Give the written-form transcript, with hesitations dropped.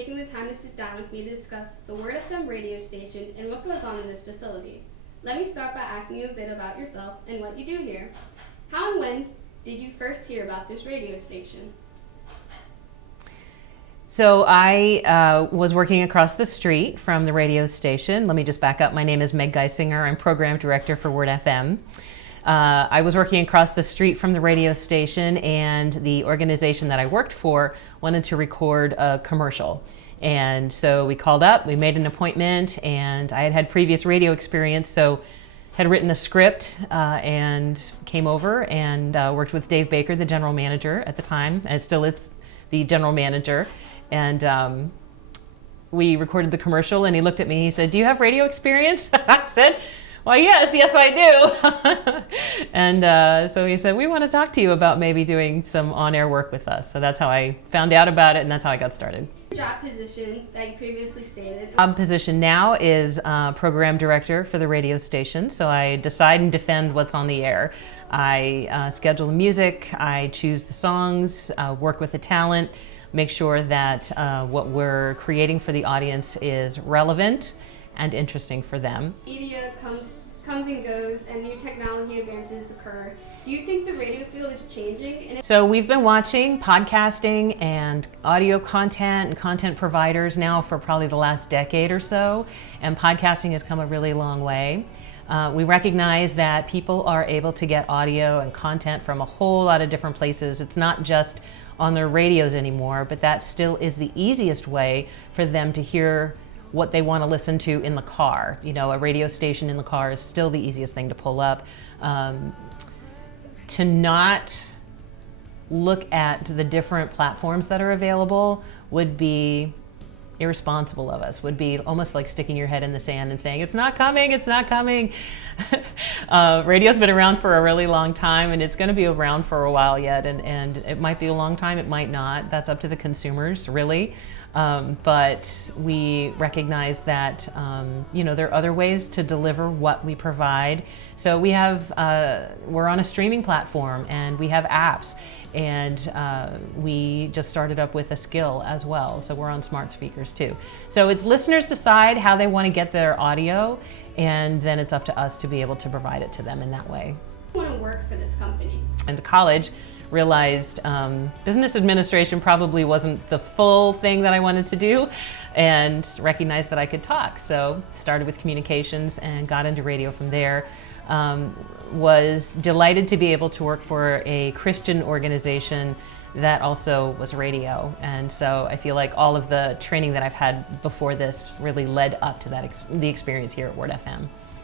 Taking the time to sit down with me to discuss the Word FM radio station and what goes on in this facility. Let me start by asking you a bit about yourself and what you do here. How and when did you first hear about this radio station? So I was working across the street from the radio station. Let me just back up. My name is Meg Geisinger. I'm program director for Word FM. I was working across the street from the radio station, and the organization that I worked for wanted to record a commercial. And so we called up, we made an appointment, and I had had previous radio experience, so had written a script and came over and worked with Dave Baker, the general manager at the time, and still is the general manager. And we recorded the commercial, and he looked at me, he said, "Do you have radio experience?" I said, "Well, yes I do." And so he said, "We want to talk to you about maybe doing some on-air work with us." So that's how I found out about it, and that's how I got started. Job position that you previously stated. Job position now is program director for the radio station. So I decide and defend what's on the air. I schedule the music, I choose the songs, work with the talent, make sure that what we're creating for the audience is relevant and interesting for them. Media comes and goes, and new technology advances occur. Do you think the radio field is changing? So we've been watching podcasting and audio content and content providers now for probably the last decade or so, and podcasting has come a really long way. We recognize that people are able to get audio and content from a whole lot of different places. It's not just on their radios anymore, but that still is the easiest way for them to hear what they want to listen to in the car. You know, a radio station in the car is still the easiest thing to pull up. To not look at the different platforms that are available would be irresponsible of us, would be almost like sticking your head in the sand and saying, "It's not coming, it's not coming." Radio's been around for a really long time, and it's going to be around for a while yet, and it might be a long time, it might not. That's up to the consumers, really. But we recognize that there are other ways to deliver what we provide. So we have, we're on a streaming platform, and we have apps, and we just started up with a skill as well. So we're on smart speakers too. So it's listeners decide how they want to get their audio, and then it's up to us to be able to provide it to them in that way. I want to work for this company. And to college, realized business administration probably wasn't the full thing that I wanted to do, and recognized that I could talk. So started with communications and got into radio from there. Was delighted to be able to work for a Christian organization that also was radio. And so I feel like all of the training that I've had before this really led up to that the experience here at Word FM.